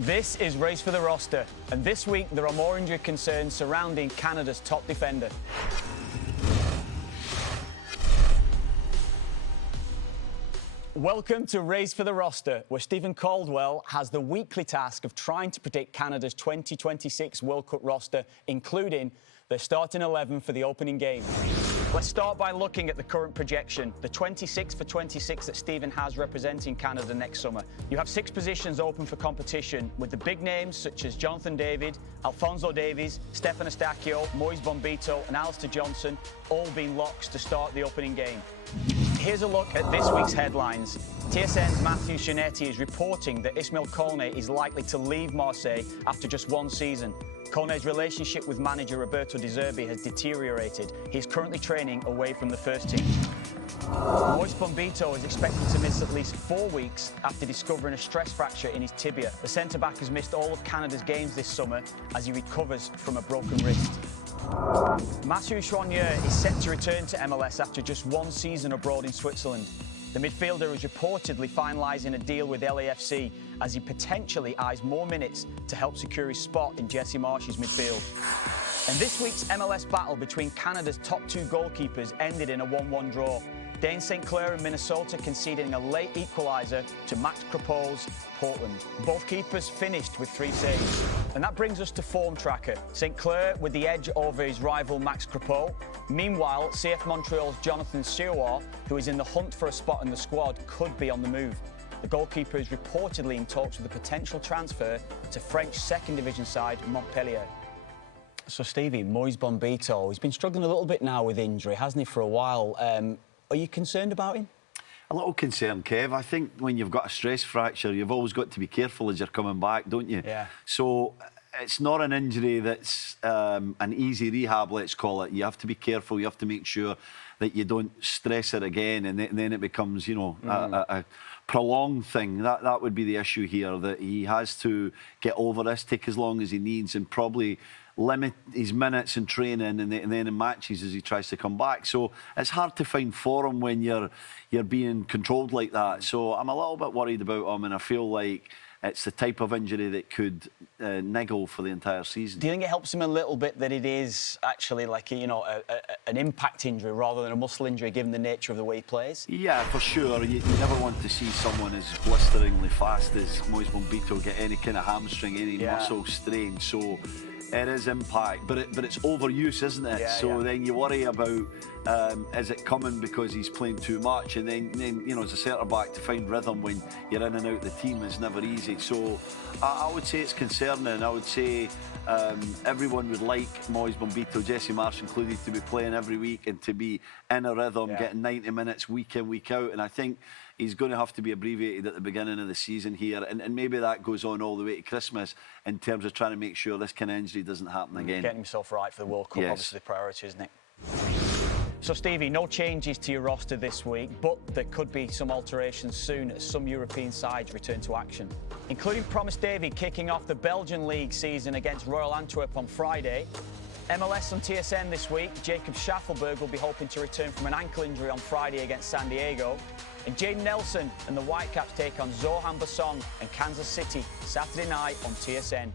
This is Race for the Roster, and this week there are more injury concerns surrounding Canada's top defender. Welcome to Race for the Roster, where Stephen Caldwell has the weekly task of trying to predict Canada's 2026 World Cup roster, including their starting 11 for the opening game. Let's start by looking at the current projection, the 26 for 26 that Stephen has representing Canada next summer. You have 6 positions open for competition, with the big names such as Jonathan David, Alphonso Davies, Stefan Eustáquio, Moise Bombito and Alistair Johnson all being locks to start the opening game. Here's a look at this week's headlines. TSN's Matthew Shinetti is reporting that Ismael Kone is likely to leave Marseille after just one season. Kone's relationship with manager Roberto De Zerbi has deteriorated. He is currently training away from the first team. Moise Bombito is expected to miss at least 4 weeks after discovering a stress fracture in his tibia. The centre-back has missed all of Canada's games this summer as he recovers from a broken wrist. Mathieu Choinière is set to return to MLS after just one season abroad in Switzerland. The midfielder is reportedly finalising a deal with LAFC as he potentially eyes more minutes to help secure his spot in Jesse Marsch's midfield. And this week's MLS battle between Canada's top 2 goalkeepers ended in a 1-1 draw. Dane St. Clair in Minnesota conceding a late equaliser to Max Crepeau's Portland. Both keepers finished with 3 saves. And that brings us to Form Tracker. St. Clair with the edge over his rival Max Crepeau. Meanwhile, CF Montreal's Jonathan Sirois, who is in the hunt for a spot in the squad, could be on the move. The goalkeeper is reportedly in talks with a potential transfer to French second division side Montpellier. So Stevie, Moise Bombito, he's been struggling a little bit now with injury, hasn't he, for a while? Are you concerned about him? A little concerned, Kev. I think when you've got a stress fracture, you've always got to be careful as you're coming back, don't you? Yeah. So it's not an injury that's an easy rehab, let's call it. You have to be careful. You have to make sure that you don't stress it again, and then it becomes, you know, a prolonged thing. That would be the issue here, that he has to get over this, take as long as he needs, and probably limit his minutes in training and then in matches as he tries to come back. So it's hard to find form when you're being controlled like that. So I'm a little bit worried about him, and I feel like it's the type of injury that could niggle for the entire season. Do you think it helps him a little bit that it is actually like an impact injury rather than a muscle injury, given the nature of the way he plays? Yeah, for sure. You never want to see someone as blisteringly fast as Moise Bombito get any kind of hamstring, any muscle strain. So it is impact, but it's overuse, isn't it? Then you worry about is it coming because he's playing too much, and then you know, as a centre back, to find rhythm when you're in and out the team is never easy. So I would say it's concerning. I would say everyone would like Moise Bombito, Jesse Marsch included, to be playing every week and to be in a rhythm, getting 90 minutes week in, week out. And I think he's going to have to be abbreviated at the beginning of the season here, and maybe that goes on all the way to Christmas in terms of trying to make sure this kind of injury doesn't happen again. Getting himself right for the World Cup, obviously the priority, isn't it? So Stevie, no changes to your roster this week, but there could be some alterations soon as some European sides return to action, including Promise Davy kicking off the Belgian League season against Royal Antwerp on Friday. MLS on TSN this week, Jacob Schaffelberg will be hoping to return from an ankle injury on Friday against San Diego. And Jane Nelson and the Whitecaps take on Zohan Basong and Kansas City Saturday night on TSN.